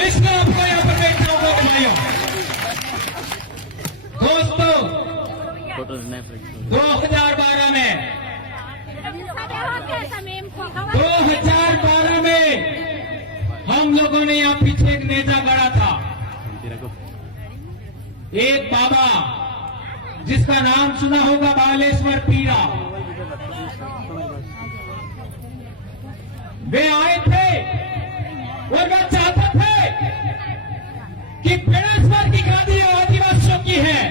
इसलिए आपको यहाँ पर बैठना होगा भाइयों। दोस्तों 2012 में 2012 में हम लोगों ने यहाँ पीछे एक नेता गढ़ा था, एक बाबा जिसका नाम सुना होगा, बालेश्वर पीरा। वे आए थे और वे चाहते थे कि बेड़ेश्वर की गादी आदिवासियों की है,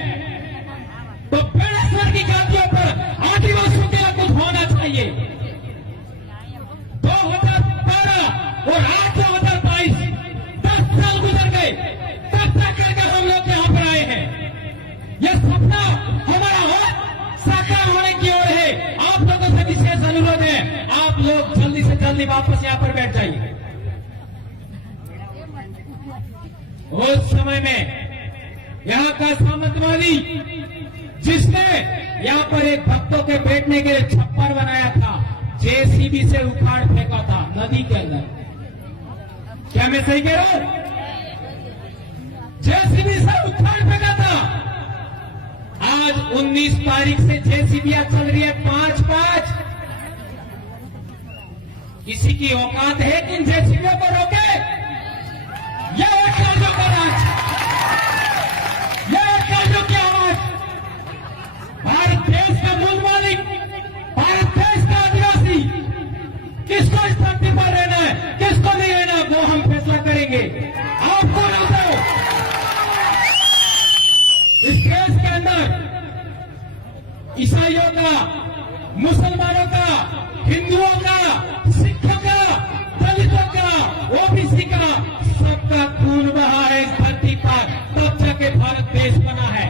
तो बेड़ेश्वर की गादियों पर आदिवासियों के लिए कुछ होना चाहिए। 2012 और आज 2022 10 साल गुजर गए, तब तक करके हम लोग यहाँ पर आए हैं। यह सपना हमारा हो साकार होने की ओर है। आप लोगों से विशेष अनुरोध है, आप लोग जल्दी से जल्दी वापस यहाँ पर बैठ जाइए। उस समय में यहाँ का सामंतवादी जिसने यहाँ पर एक भक्तों के बैठने के लिए छप्पर बनाया था, जेसीबी से उखाड़ फेंका था नदी के अंदर। क्या मैं सही कह रहा हूं? जेसीबी से उखाड़ फेंका था। आज 19 तारीख से जेसीबी चल रही है 5-5। किसी की औकात है कि इन जेसीबियों को रोके? यह काजों का राज, यह काजों की आवाज। भारत देश का मूल मालिक, भारत देश का आदिवासी किसको इस धरती पर रहना है, किसको नहीं रहना, वो हम फैसला करेंगे। आपको ना दो इस देश के अंदर ईसाइयों का, मुसलमानों का, हिंदुओं का, सिखों का, दलितों का, ओबीसी का, सबका खून बहा है इस धरती पर, तब जाके भारत देश बना है।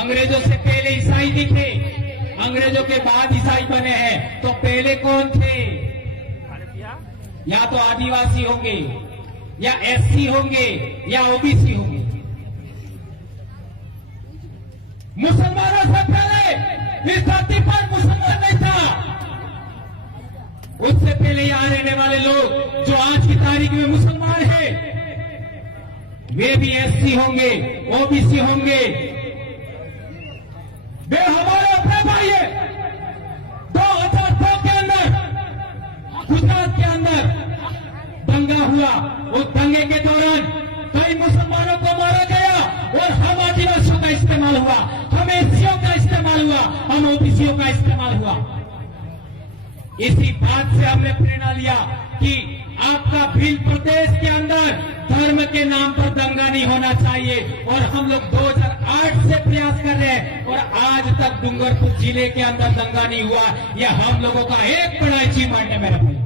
अंग्रेजों से पहले ईसाई दिखे, अंग्रेजों के बाद ईसाई बने हैं, तो पहले कौन थे? या तो आदिवासी होंगे, या एससी होंगे, या ओबीसी होंगे। मुसलमानों से पहले इस धरती पर मुसलमान नहीं था। उससे पहले यहां रहने वाले लोग जो आज की तारीख में मुसलमान हैं, वे भी एससी होंगे, ओबीसी होंगे। वे हमारे अपने भाई है। 2002 के अंदर गुजरात के अंदर दंगा हुआ। उस दंगे के दौरान कई मुसलमानों को मारा गया और हम आदिवासियों का इस्तेमाल हुआ, हम एससीओ का इस्तेमाल हुआ, हम ओबीसीओ का इस्तेमाल हुआ। इसी बात से हमने प्रेरणा लिया कि आपका भील प्रदेश के अंदर धर्म के नाम पर दंगा नहीं होना चाहिए, और हम लोग 2008 से प्रयास कर रहे हैं और आज तक डूंगरपुर जिले के अंदर दंगा नहीं हुआ। यह हम लोगों का एक बड़ा अचीवमेंट है मेरा भाई।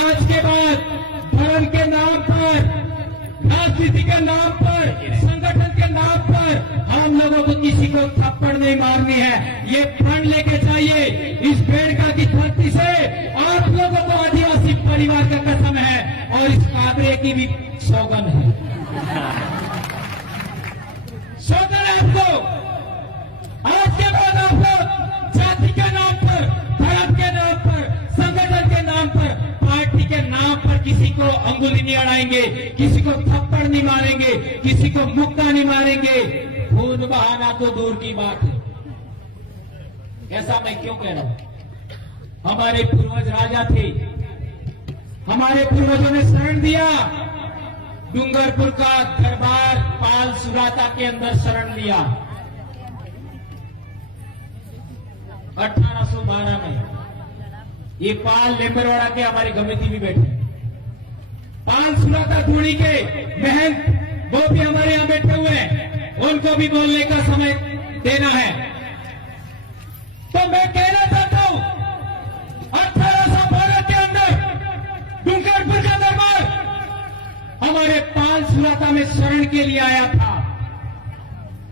आज के बाद धर्म के नाम पर, राजनीति के नाम पर, संगठन के नाम पर हम लोगों को किसी को थप्पड़ नहीं मारनी है। ये प्रण लेके चाहिए इस बेड़का की धरती से। आप लोगों को आदिवासी परिवार का कसम है और इस काबरे की भी सौगंध है, सौगंध है आपको। आज के बाद आप लोग जाति के नाम पर, धर्म के नाम पर, संगठन के नाम पर, पार्टी के नाम पर किसी को अंगुली नहीं अड़ाएंगे, किसी को थप्पड़ नहीं मारेंगे, किसी को मुक्का नहीं मारेंगे। खून बहाना तो दूर की बात है। ऐसा मैं क्यों कह रहा हूं? हमारे पूर्वज राजा थे, हमारे पूर्वजों ने शरण दिया। डूंगरपुर का दरबार पाल सुराता के अंदर शरण लिया 1812 में। ये पाल लेम्बरवाड़ा के हमारी कमेटी भी बैठे, पाल सुराता धूड़ी के महंत वो भी हमारे यहां बैठे हुए हैं, उनको भी बोलने का समय देना है। तो मैं कहना चाहता हूं, 1812 के अंदर डूंगरपुर का दरबार हमारे पाल सुराता में शरण के लिए आया था,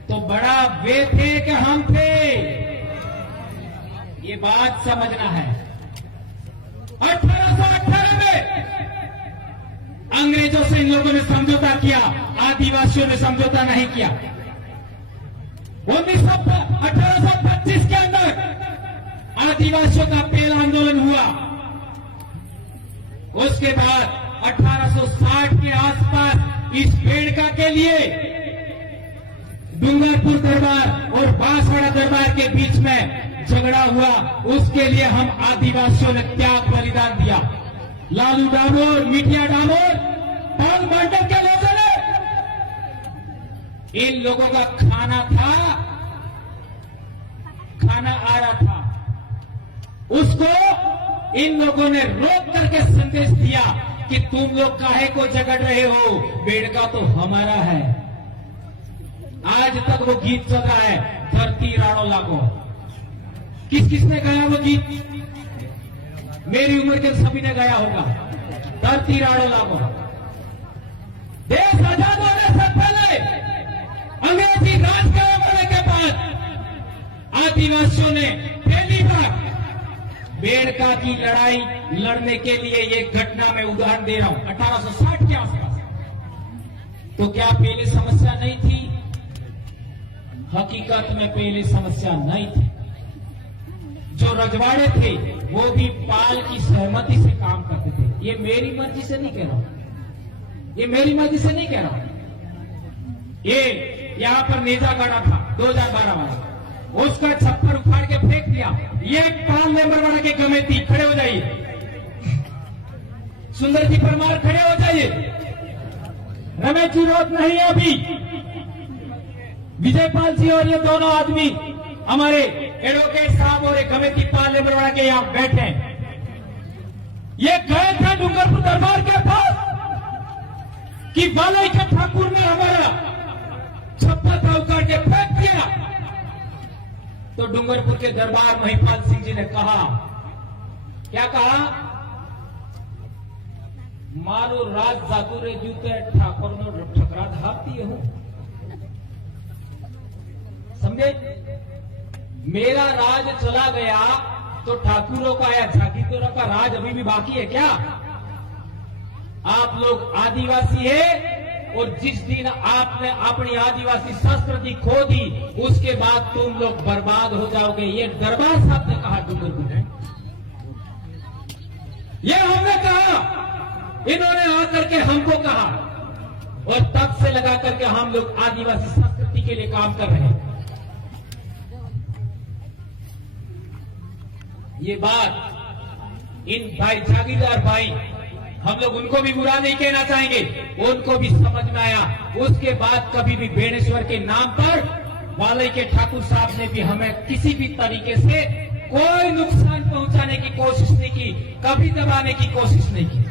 तो बड़ा वे थे कि हम थे, ये बात समझना है। 1818 में अंग्रेजों से इन लोगों ने समझौता किया, आदिवासियों ने समझौता नहीं किया। 1825 के अंदर आदिवासियों का पहला आंदोलन हुआ। उसके बाद 1860 के आसपास इस बेड़का के लिए डूंगरपुर दरबार और बांसवाड़ा दरबार के बीच में झगड़ा हुआ। उसके लिए हम आदिवासियों ने त्याग बलिदान दिया। लालू डामोर, मिठिया डामोर, पाल मंडल के लोगों ने, इन लोगों का खाना आ रहा था, उसको इन लोगों ने रोक करके संदेश दिया कि तुम लोग काहे को झगड़ रहे हो, बेड़का तो हमारा है। आज तक वो गीत चल रहा है, धरती राणो लागो। किस किसने गाया वो गीत? मेरी उम्र के सभी ने गाया होगा। धरती राणो लागो। देश आजाद होने से पहले, अंग्रेजी राज के होने के बाद आदिवासियों ने पहली बार बेड़का की लड़ाई लड़ने के लिए ये घटना में उदाहरण दे रहा हूं, 1860 के आसपास। तो क्या पहले समस्या नहीं थी? हकीकत में पहले समस्या नहीं थी। जो रजवाड़े थे वो भी पाल की सहमति से काम करते थे। ये मेरी मर्जी से नहीं कह रहा हूं, ये मेरी मर्जी से नहीं कह रहा हूं। ये यहां पर नेजा गाड़ा था 2012 वाला, उसका छप्पर उखाड़ के फेंक दिया। ये पाल मेंबर बना के कमेटी, खड़े हो जाइए। सुंदर जी परमार खड़े हो जाइए। रमेश जी रोक नहीं है अभी। विजयपाल जी और ये दोनों आदमी हमारे एडवोकेट साहब और एक कमेटी पाल मेंबर बना के यहां बैठे हैं। ये गए थे डूंगरपुर दरबार के पास कि वाले के ठाकुर ने हमारा छप्पर था उखाड़ के फेंक दिया। तो डूंगरपुर के दरबार महिपाल सिंह जी ने कहा, क्या कहा? मारो राज जातुरे जूते ठाकुर ने ठकरा धारती हूं। समझे? मेरा राज चला गया तो ठाकुरों का या जागीरदारों का राज अभी भी बाकी है क्या? आप लोग आदिवासी है, और जिस दिन आपने अपनी आदिवासी संस्कृति खो दी उसके बाद तुम लोग बर्बाद हो जाओगे। ये दरबार साहब ने कहा डूंगरपुर में, ये हमने कहा, इन्होंने आकर के हमको कहा, और तब से लगा करके हम लोग आदिवासी संस्कृति के लिए काम कर रहे हैं। ये बात इन भाई जागीरदार भाई, हम लोग उनको भी बुरा नहीं कहना चाहेंगे, उनको भी समझ में आया। उसके बाद कभी भी बेणेश्वर के नाम पर वालई के ठाकुर साहब ने भी हमें किसी भी तरीके से कोई नुकसान पहुंचाने की कोशिश नहीं की, कभी दबाने की कोशिश नहीं की।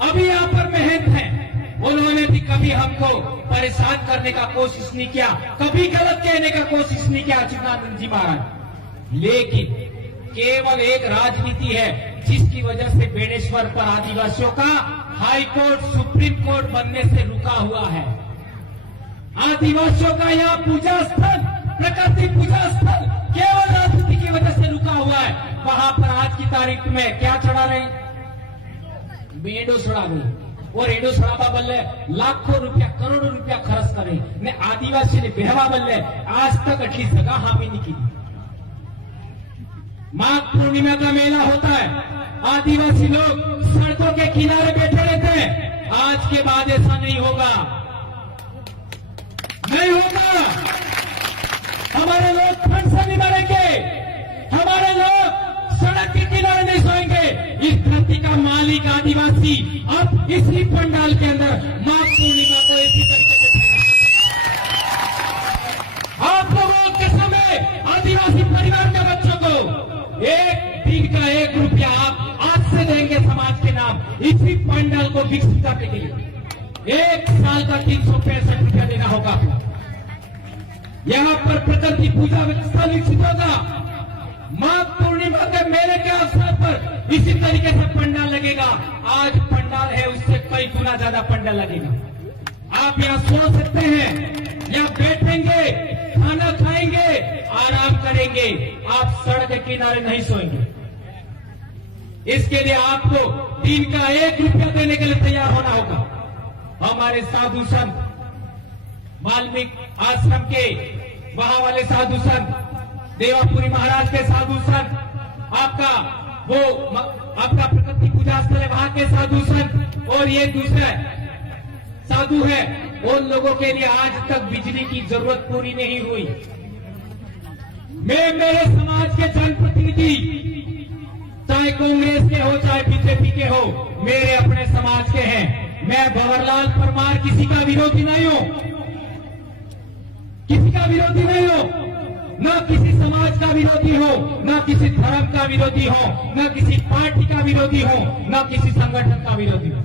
अभी यहाँ पर महंत हैं, उन्होंने भी कभी हमको परेशान करने का कोशिश नहीं किया, कभी गलत कहने का कोशिश नहीं किया अच्युतानंद जी महाराज। लेकिन केवल एक राजनीति है जिसकी वजह से बेणेश्वर पर आदिवासियों का हाई कोर्ट, सुप्रीम कोर्ट बनने से रुका हुआ है। आदिवासियों का यहाँ पूजा स्थल, प्रकृति पूजा स्थल केवल राजनीति की वजह से रुका हुआ है। वहां पर आज की तारीख में क्या चढ़ा रहे? मेडो चढ़ा रही, और एडो चढ़ावा बल्ले लाखों रुपया, करोड़ों रुपया खर्च करे ने आदिवासी ने बेहवा बल्ले आज तक अटली जगह हामी नहीं की। माघ पूर्णिमा का मेला होता है, आदिवासी लोग सड़कों के किनारे बैठे रहते हैं। आज के बाद ऐसा नहीं होगा, नहीं होगा। हमारे लोग ठंड से नहीं मरेंगे, हमारे लोग सड़क के किनारे नहीं सोएंगे। इस धरती का मालिक आदिवासी अब इसी पंडाल के अंदर माघ पूर्णिमा को इसी तरीके से आप लोगों के समय आदिवासी परिवार के बच्चों को एक दिन का 1 रुपया आप आज से देंगे समाज के नाम, इसी पंडाल को विकसित करने के लिए। 1 साल का 365 रुपया देना होगा। यहाँ पर प्रकृति पूजा व्यवस्था विकसित होगा। माघ पूर्णिमा के मेले के अवसर पर इसी तरीके से पंडाल लगेगा। आज पंडाल है, उससे कई गुना ज्यादा पंडाल लगेगा। आप यहाँ सो सकते हैं, यहाँ बैठेंगे, खाना खाएंगे, आराम करेंगे। आप सड़क के किनारे नहीं सोएंगे। इसके लिए आपको दिन का 1 रुपया देने के लिए तैयार होना होगा। हमारे साधु संत, वाल्मीकि आश्रम के वहां वाले साधु संत, देवापुरी महाराज के साधु संत, आपका प्रकृति पूजा स्थल है, वहां वहां के साधु संत और ये दूसरे साधु है, उन लोगों के लिए आज तक बिजली की जरूरत पूरी नहीं हुई। मैं मेरे समाज के जनप्रतिनिधि, चाहे कांग्रेस के हो चाहे बीजेपी के हो, मेरे अपने समाज के हैं। मैं भंवरलाल परमार किसी का विरोधी नहीं हूं, किसी का विरोधी नहीं हो, न किसी समाज का विरोधी हो, न किसी धर्म का विरोधी हो, न किसी पार्टी का विरोधी हो, न किसी संगठन का विरोधी हो।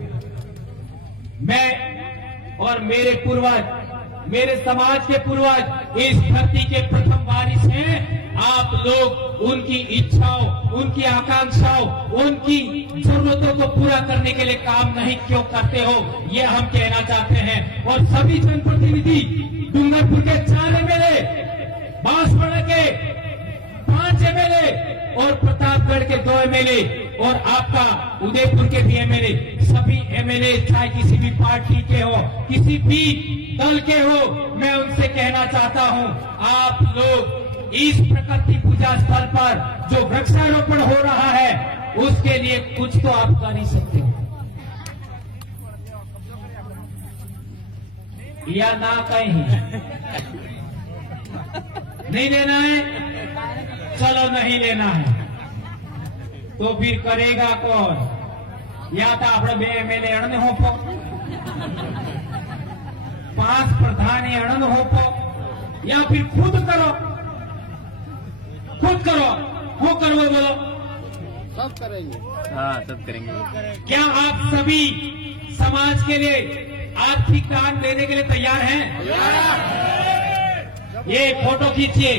मैं और मेरे पूर्वज, मेरे समाज के पूर्वज इस धरती के प्रथम वारिस हैं। आप लोग उनकी इच्छाओं, उनकी आकांक्षाओं, उनकी जरूरतों को पूरा करने के लिए काम नहीं क्यों करते हो, ये हम कहना चाहते हैं। और सभी जनप्रतिनिधि, डूंगरपुर के 4 एमएलए, बांसवाड़ा के 5 एमएलए और प्रतापगढ़ के 2 एमएलए और आपका उदयपुर के भी एमएलए, सभी एमएलए चाहे किसी भी पार्टी के हो, किसी भी दल के हो, मैं उनसे कहना चाहता हूं, आप लोग इस प्रकृति पूजा स्थल पर जो वृक्षारोपण हो रहा है उसके लिए कुछ तो आप कर ही सकते हो, या ना कहीं नहीं लेना है, चलो नहीं लेना है तो फिर करेगा कौन? या तो આપણે 2 એમએલએ અણને હોપો, 5 प्रधान अणन होपो, या फिर खुद करो, खुद करो। वो करो, बोलो सब करेंगे। हाँ, सब करेंगे। क्या आप सभी समाज के लिए आर्थिक दान देने के लिए तैयार हैं? ये फोटो खींचिए,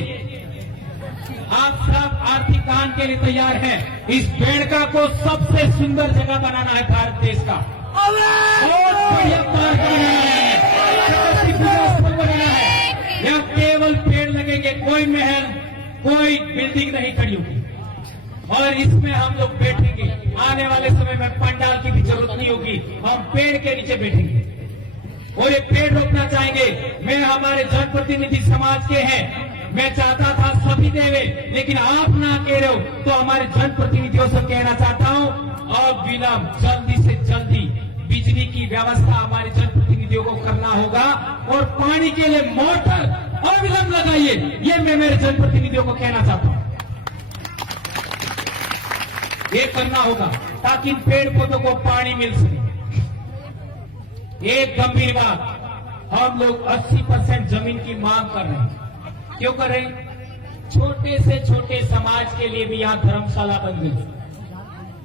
आप सब आर्थिक दान के लिए तैयार हैं। इस पेड़ को सबसे सुंदर जगह बनाना है भारत देश का, बहुत बढ़िया पार्क बनाना है, प्रकृति पूजा स्थल बनाना है। यहाँ केवल पेड़ लगेंगे, कोई महल, कोई बिल्डिंग नहीं खड़ी होगी, और इसमें हम लोग बैठेंगे। आने वाले समय में पंडाल की भी जरूरत नहीं होगी, हम पेड़ के नीचे बैठेंगे और ये पेड़ रोपना चाहेंगे। मैं हमारे जनप्रतिनिधि समाज के हैं, मैं चाहता था सभी देवे, लेकिन आप ना कह रहे हो तो हमारे जनप्रतिनिधियों से कहना चाहता हूं, और विलंब जल्दी से जल्दी बिजली की व्यवस्था हमारे जनप्रतिनिधियों को करना होगा, और पानी के लिए मोटर अविलंब लगाइए, ये मैं मेरे जनप्रतिनिधियों को कहना चाहता हूं। ये करना होगा ताकि इन पेड़ पौधों को पानी मिल सके। एक गंभीर बात, हम लोग 80% जमीन की मांग कर रहे हैं। क्यों कर रहे हैं? छोटे से छोटे समाज के लिए भी यहाँ धर्मशाला बन गई,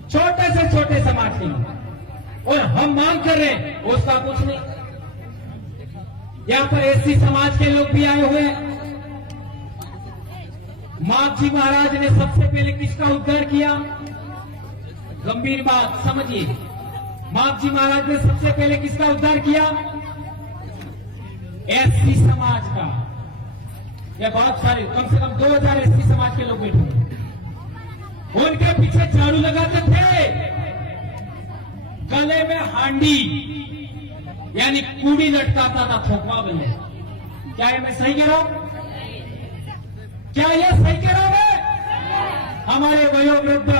छोटे से छोटे समाज के लिए, और हम मांग कर रहे हैं उसका कुछ नहीं। यहाँ पर एससी समाज के लोग भी आए हुए हैं। माघजी महाराज ने सबसे पहले किसका उद्धार किया? गंभीर बात समझिए, माघजी महाराज ने सबसे पहले किसका उद्धार किया? एससी समाज का। ये बहुत सारे, कम से कम 2000 एससी समाज के लोग बैठे हैं, उनके पीछे झाड़ू लगाते थे, गले में हांडी यानी कूड़ी लटकाता था, खोखवा बने। क्या मैं सही कह रहा हूं? क्या ये सही कह रहा हूं मैं? हमारे वयोवृद्ध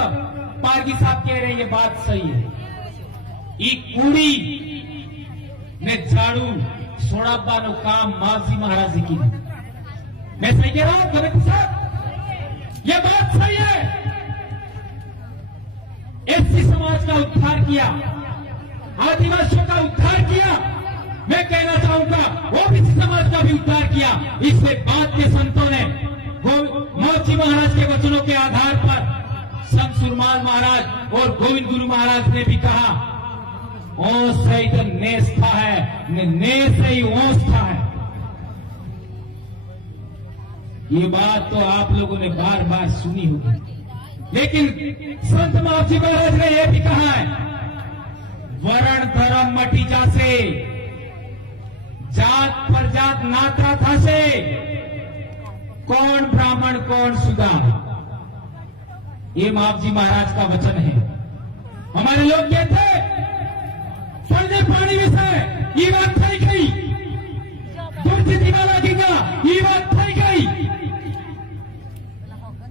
पारगी साहब कह रहे हैं ये बात सही है। ये कूड़ी ने झाड़ू सोड़ाबानो काम माघजी महाराज जी की। मैं सही कह रहा हूं कमेटी साहब? ये बात सही है। एससी समाज का उद्धार किया, आदिवासियों का उद्धार किया, मैं कहना चाहूंगा ओबीसी समाज का भी उद्धार किया। इससे बाद के संतों ने, मौजी महाराज के वचनों के आधार पर संत सुरमाल महाराज और गोविंद गुरु महाराज ने भी कहा, ओस से इधर नेस था है, नेस से ही ओस था है। ये बात तो आप लोगों ने बार बार सुनी होगी, लेकिन संत मावजी महाराज ने यह भी कहा है, वर्ण धर्म मटी जासे, जात पर जात नाता था से, कौन ब्राह्मण कौन सुदार। ये मावजी महाराज का वचन है। हमारे लोग कहते पढ़ने पानी विषय ये बात થઈ ગઈ, दुर्जिती वाला गीता ये बात થઈ ગઈ,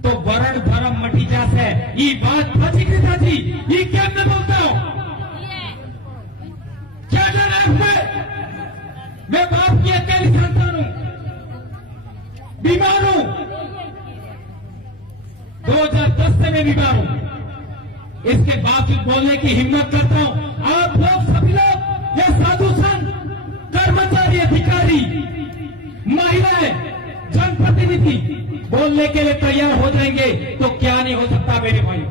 तो वर्ण धर्म मटी जासे ये बात પછી ગઈ थी, ये क्या मैं बोलता हूं? मैं बाप की अकेली संतान हूं, बीमार हूं, 2010 से मैं बीमार हूं। इसके बावजूद बोलने की हिम्मत करता हूं। आप लोग सभी लोग, ये साधु संत, कर्मचारी, अधिकारी, महिलाएं, जनप्रतिनिधि बोलने के लिए तैयार हो जाएंगे तो क्या नहीं हो सकता मेरे भाई।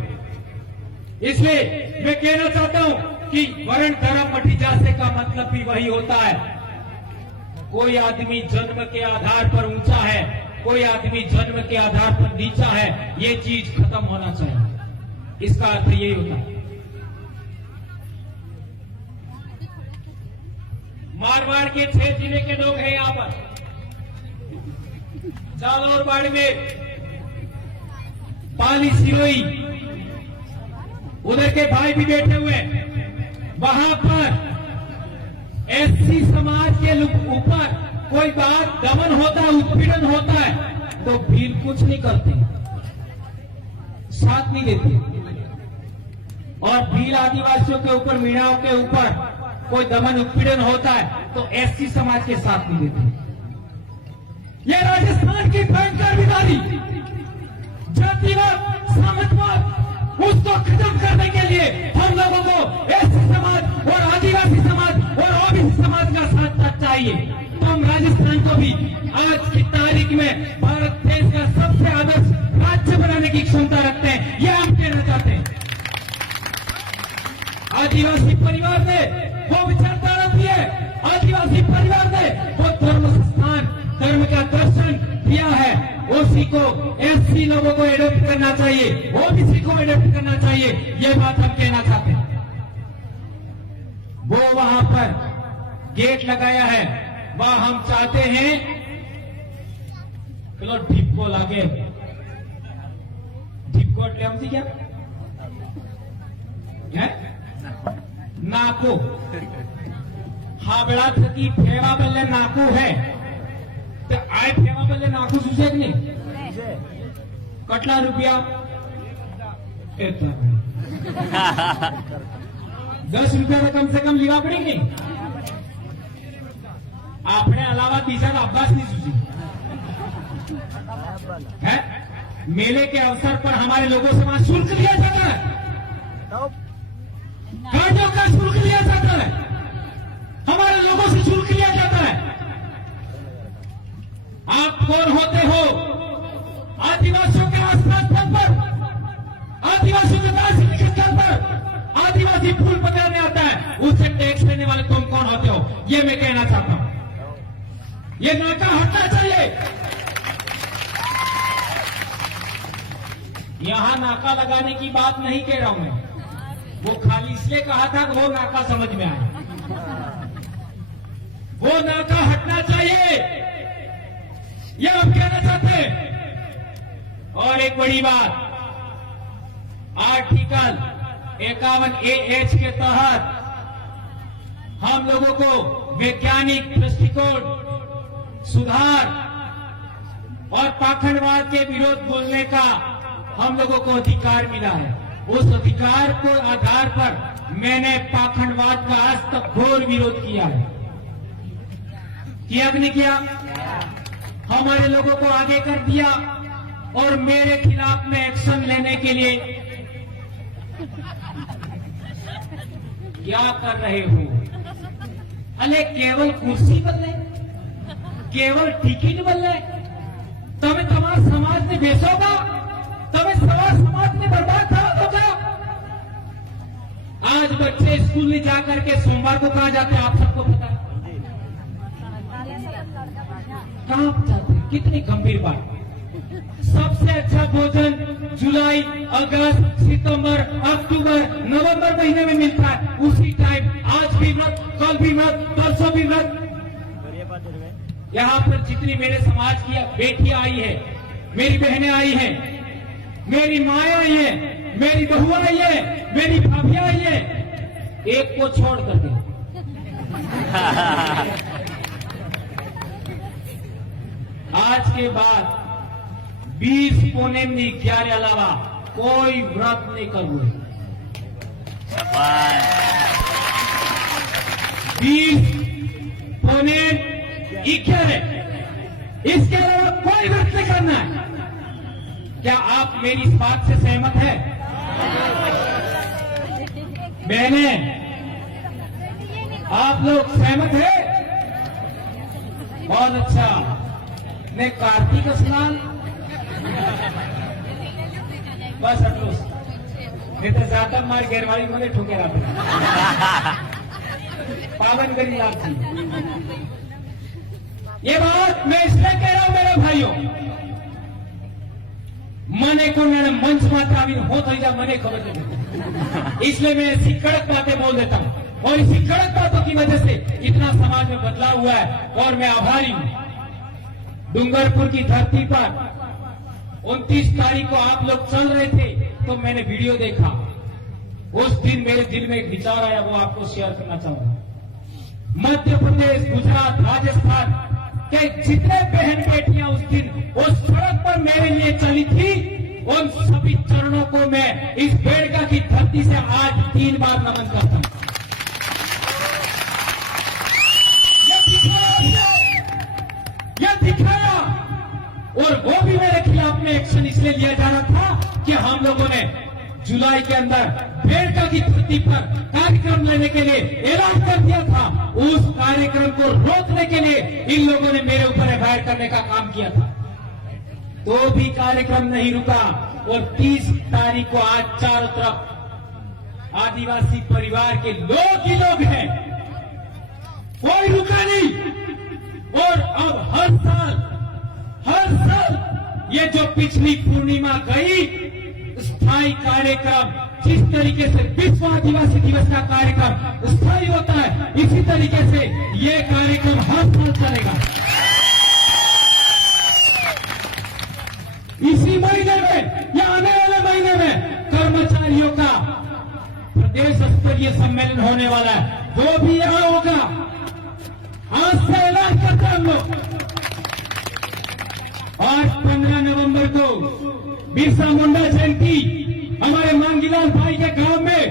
इसलिए मैं कहना चाहता हूं कि वर्ण धर्म मटी जासे का मतलब भी वही होता है। कोई आदमी जन्म के आधार पर ऊंचा है, कोई आदमी जन्म के आधार पर नीचा है, ये चीज खत्म होना चाहिए। इसका अर्थ यही होता है। मारवाड़ के 6 जिले के लोग हैं यहां पर, जालौर, बाड़मेर, पाली, सिरोही, उधर के भाई भी बैठे हुए हैं। वहां पर एससी समाज के ऊपर कोई बात दमन होता है, उत्पीड़न होता है तो भील कुछ नहीं करते, साथ नहीं देते। और भील आदिवासियों के ऊपर, मीणाओं के ऊपर कोई दमन उत्पीड़न होता है तो एससी समाज के साथ नहीं देते। यह राजस्थान की भयंकर बीमारी, जातिवाद, सामंतवाद, उसको खत्म करने के लिए हम लोगों को एससी समाज और आदिवासी समाज और ओबीसी समाज का साथ चाहिए। तो हम राजस्थान को भी आज की तारीख में भारत देश का सबसे आदर्श राज्य बनाने की क्षमता रखते हैं, यह हम कहना चाहते हैं। आदिवासी परिवार ने वो विचारधारा दी है, आदिवासी परिवार ने वो धर्म स्थान, धर्म का दर्शन दिया है। उसी को एससी लोगों को एडॉप्ट करना चाहिए, ओबीसी को एडॉप्ट करना चाहिए, ये बात हम कहना चाहते हैं। वो वहां पर गेट लगाया है, वह हम चाहते हैं चलो ढिपको लागे, ढिपको એટલે સમજી ગયા હે નાકો હાબળા થકી ફેવા બદલે નાકુ है तो आय फेवा बदले नाखू सुसे कि नहीं? कटला रुपया 10 रुपया तो कम से कम लेवा पड़ेंगे। आपने अलावा तीसरा अब्बास नहीं सूझी है। मेले के अवसर पर हमारे लोगों से वहां शुल्क लिया जाता है, गाड़ियों का शुल्क लिया जाता है, हमारे लोगों से शुल्क लिया जाता है। आप कौन होते हो? आदिवासियों के आस्थान पर, आदिवासियों के दार्शनिक स्थल पर आदिवासी फूल पकड़ने आता है, उससे टैक्स लेने वाले तुम कौन होते हो? ये मैं कहना चाहता हूं। ये नाका हटना चाहिए। यहां नाका लगाने की बात नहीं कह रहा हूं मैं, वो खाली इसलिए कहा था कि वो नाका समझ में आए। वो नाका हटना चाहिए, यह हम कहना चाहते हैं। और एक बड़ी बात, आर्टिकल 51AH के तहत हम लोगों को वैज्ञानिक दृष्टिकोण, सुधार और पाखंडवाद के विरोध बोलने का हम लोगों को अधिकार मिला है। उस अधिकार को आधार पर मैंने पाखंडवाद का आज तक घोर विरोध किया है। किया कि नहीं किया? हमारे लोगों को आगे कर दिया और मेरे खिलाफ में एक्शन लेने के लिए क्या कर रहे हो? अरे केवल कुर्सी बदले, केवल टिकट बदले, तमें તમારા સમાજને બેસોગા, તમે સમાજને बर्बाद करोगे। आज बच्चे स्कूल नहीं जाकर के सोमवार को कहाँ जाते हैं आप सबको पता है? कहां जाते हैं? कितनी गंभीर बात। सबसे अच्छा भोजन जुलाई, अगस्त, सितंबर, अक्टूबर, नवंबर महीने में मिलता है। उसी टाइम आज भी व्रत, कल भी व्रत, परसों भी व्रत। यहाँ पर जितनी मेरे समाज की बेटियां आई है, मेरी बहनें आई हैं, मेरी माँ आई है, मेरी बहू आई है, मेरी भाभियां आई है, एक को छोड़ करके आज के बाद 20 पूर्णिम ની ક્યારે અલાવા કોઈ વ્રત નહીં કરવું। 20 પૂર્ણિમ ये क्या है? इसके अलावा कोई व्रत नहीं करना है। क्या आप मेरी इस बात से सहमत है? बहने, आप लोग सहमत है? बहुत अच्छा। ने कार्तिक स्नान बस आटलू नहीं तो जाता मारी घेरवाड़ी मध्ये ठोके राहते पावन करी लागती। ये बात मैं इसलिए कह रहा हूं मेरे भाइयों, मने को मैंने मंच माता अभी हो तो जा मने खबर नहीं, इसलिए मैं ऐसी कड़क बातें बोल देता हूं और इसी कड़क बातों की वजह से इतना समाज में बदलाव हुआ है और मैं आभारी हूं। डूंगरपुर की धरती पर 29 तारीख को आप लोग चल रहे थे तो मैंने वीडियो देखा। उस दिन मेरे दिल में एक विचार आया, वो आपको शेयर करना चाहूंगा। मध्य प्रदेश, गुजरात, राजस्थान के जितने बहन बेटियां उस दिन उस सड़क पर मेरे लिए चली थी, उन सभी चरणों को मैं इस बेड़का की धरती से आज 3 बार नमन करता हूं। यह दिखाया और वो भी मेरे खिलाफ में एक्शन इसलिए लिया जा रहा था कि हम लोगों ने जुलाई के अंदर बेड़का की धरती पर कार्यक्रम लेने के लिए ऐलान कर दिया था। उस कार्यक्रम को रोकने के लिए इन लोगों ने मेरे ऊपर एफआईआर करने का काम किया था, तो भी कार्यक्रम नहीं रुका और 30 तारीख को आज चारों तरफ आदिवासी परिवार के लोग ही लोग हैं, कोई रुका नहीं। और अब हर साल ये जो पिछली पूर्णिमा गई, स्थायी कार्यक्रम जिस तरीके से विश्व आदिवासी दिवस का कार्यक्रम स्थायी होता है, इसी तरीके से ये कार्यक्रम हर साल चलेगा। इसी महीने में या आने वाले महीने में कर्मचारियों का प्रदेश स्तरीय सम्मेलन होने वाला है, वो भी यहां होगा। आज से ऐलान करते हम लोग। आज 15 नवंबर को बिरसा मुंडा जयंती हमारे मांगीलाल भाई के गांव में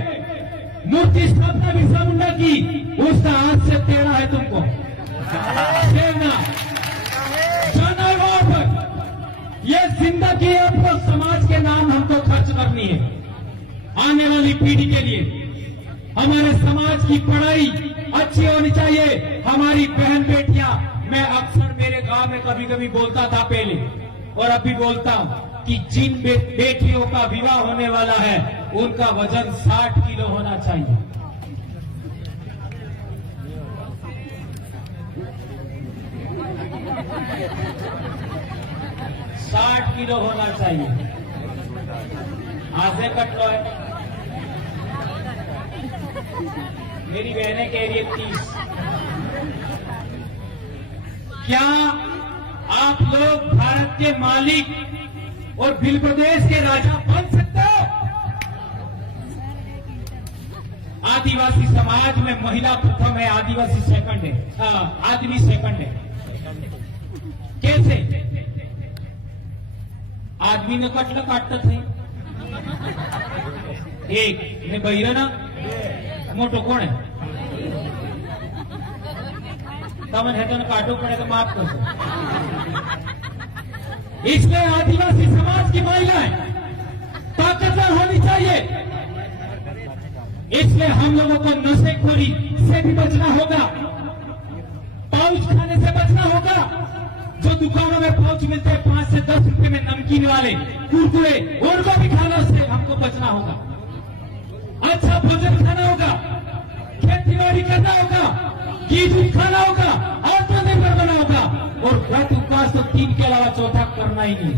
मूर्ति स्थापना बिरसा मुंडा की, उसका आज से 13 है तुमको देना जाना वहां पर। ये जिंदगी आपको समाज के नाम हमको खर्च करनी है, आने वाली पीढ़ी के लिए। हमारे समाज की पढ़ाई अच्छी होनी चाहिए। हमारी बहन बेटियां, मैं अक्सर मेरे गांव में कभी कभी बोलता था पहले और अब भी बोलता हूं कि जिन बेटियों का विवाह होने वाला है उनका वजन 60 किलो होना चाहिए। साठ किलो होना चाहिए। आधे कट लो है, मेरी बहनें कह रही है 30। क्या आप लोग भारत के मालिक और भिल प्रदेश के राजा बन सकते हो? आदिवासी समाज में महिला प्रथम है, आदिवासी सेकंड है, आदमी सेकंड है। कैसे? आदमी ने कटलं काटत है एक ने बहिरना मोटो कोण है तमन है तो काटो पड़े तो माफ कर दो। इसलिए आदिवासी समाज की महिलाएं ताकतवर होनी चाहिए। इसलिए हम लोगों को नशेखोरी से भी बचना होगा, पाउच खाने से बचना होगा। जो दुकानों में पाउच मिलते हैं 5 से 10 रुपए में नमकीन वाले कुरकुरे, उनको भी खाना से हमको बचना होगा। अच्छा भोजन खाना होगा, खेती करना होगा, घी दूध खाना होगा, आत्मनिर्भर बनना होगा और व्रत उपवास तो 3 के अलावा चौथा करना ही नहीं।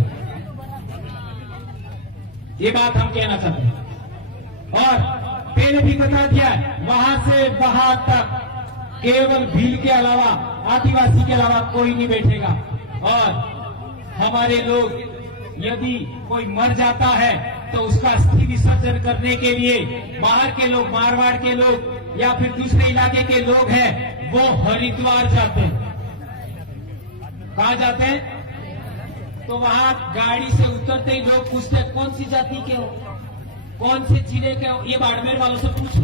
ये बात हम कहना चाहते हैं। और पहले भी बता दिया, वहां से वहां तक केवल भील के अलावा, आदिवासी के अलावा कोई नहीं बैठेगा। और हमारे लोग, यदि कोई मर जाता है तो उसका अस्थि विसर्जन करने के लिए बाहर के लोग, मारवाड़ के लोग या फिर दूसरे इलाके के लोग हैं, वो हरिद्वार जाते हैं। कहां जाते हैं? तो वहां गाड़ी से उतरते ही लोग पूछते हैं कौन सी जाति के हो, कौन से जिले के हो। ये बाड़मेर वालों से पूछो,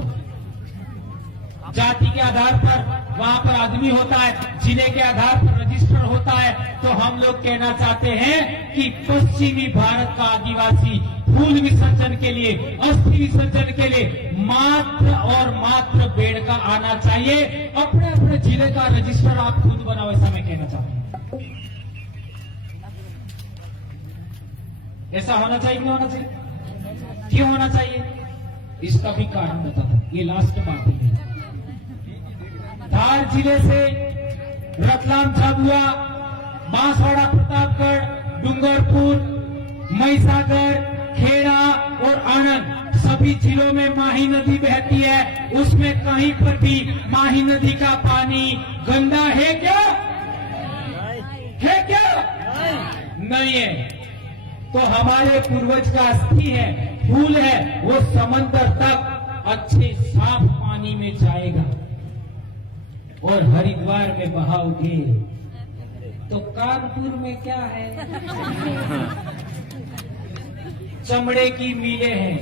जाति के आधार पर वहाँ पर आदमी होता है, जिले के आधार पर रजिस्टर होता है। तो हम लोग कहना चाहते हैं कि पश्चिमी भारत का आदिवासी फूल विसर्जन के लिए, अस्थि विसर्जन के लिए मात्र और मात्र बेड़ का आना चाहिए। अपने अपने जिले का रजिस्टर आप खुद बनाओ, ऐसा मैं कहना चाहता हूँ। ऐसा होना चाहिए कि नहीं होना चाहिए? क्यों होना चाहिए? इसका भी कारण बताता हूं। ये लास्ट बात है। धार जिले से रतलाम, झाबुआ, बांसवाड़ा, प्रतापगढ़, डूंगरपुर, महिसागर, खेड़ा और आनंद सभी जिलों में माही नदी बहती है। उसमें कहीं पर भी माही नदी का पानी गंदा है क्या? है क्या? नहीं है। तो हमारे पूर्वज का अस्थि है, फूल है, वो समंदर तक अच्छे साफ पानी में जाएगा और हरिद्वार में बहाओगे तो कानपुर में क्या है? चमड़े की मिलें हैं,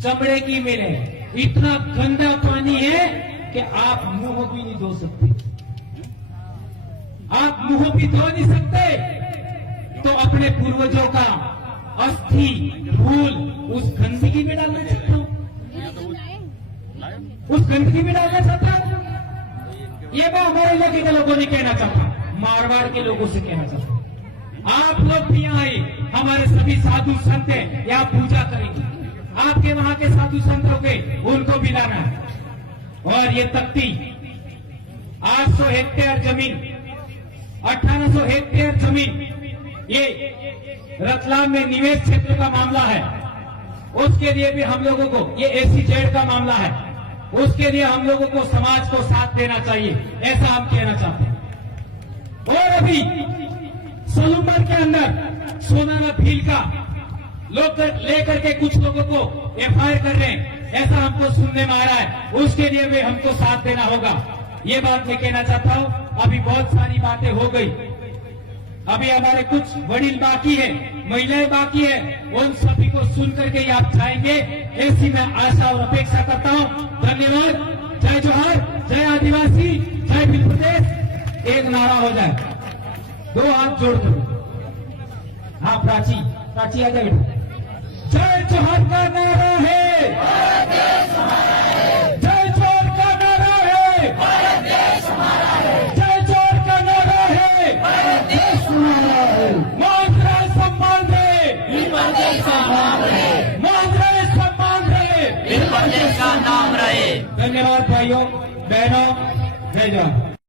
चमड़े की मिलें। इतना गंदा पानी है कि आप मुंह भी नहीं धो सकते, आप मुंह भी धो नहीं सकते। तो अपने पूर्वजों का अस्थि फूल उस गंदगी में डालना चाहता हूं, उस गंदगी में डालना चाहता हूं। ये मैं हमारे इलाके के लोगों ने कहना चाहता हूं, मारवाड़ के लोगों से कहना चाहता हूं। आप लोग भी यहाँ आए, हमारे सभी साधु संत हैं, यहाँ पूजा करेंगे। आपके वहां के साधु संत होंगे, उनको भी लाना है। और ये तख्ती 800 हेक्टेयर जमीन, 1800 हेक्टेयर जमीन, ये रतलाम में निवेश क्षेत्र का मामला है। उसके लिए भी हम लोगों को, ये SEZ का मामला है, उसके लिए हम लोगों को समाज को साथ देना चाहिए, ऐसा हम कहना चाहते हैं। और अभी सलूमर के अंदर सोनाना भील का लोग लेकर के कुछ लोगों को FIR कर रहे हैं, ऐसा हमको सुनने में आ रहा है। उसके लिए भी हमको साथ देना होगा। ये बात मैं कहना चाहता हूं। अभी बहुत सारी बातें हो गई, अभी हमारे कुछ वडील बाकी है, महिलाएं बाकी है, उन सभी को सुन करके ही आप जाएंगे, ऐसी मैं आशा और अपेक्षा करता हूं। धन्यवाद। जय जोहार, जय आदिवासी, जय भील प्रदेश। एक नारा हो जाए, दो हाथ जोड़ दो। हाँ प्राची, प्राची आ जाए। जय जोहार का नारा है, जय जोहार का नारा है, जय जोहार का नारा है। मांझराय सम्मान दे, मांझराय सम्मान दे, भील प्रदेश का नाम रहे। धन्यवाद भाइयों बहनों, जय जवान।